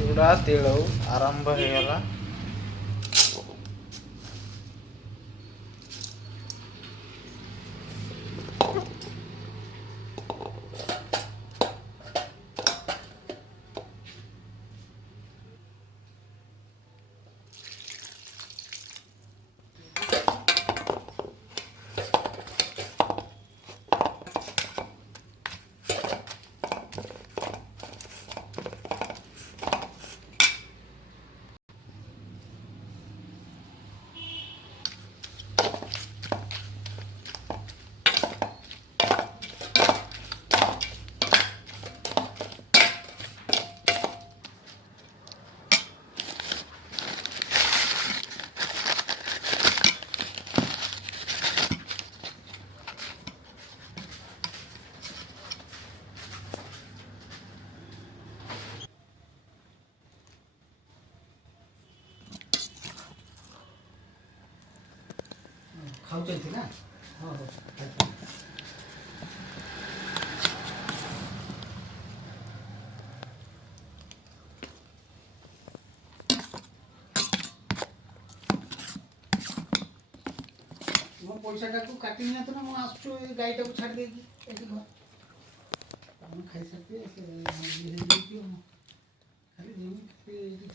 चूड़ा तिलौ आरंभ हो गला। खाऊଛନ୍ତି ନା ହଁ ହଉ ମୋ ପଇସାଟାକୁ କାଟି ନିଅନ୍ତୁ ନା ମୁଁ ଆସୁଛୁ ଏ ଗାଈଟାକୁ ଛାଡ଼ି ଦେଇକି ଏଠି ଘର ମୁଁ ଖାଇସାରିଛି ଖାଲି ଯିବି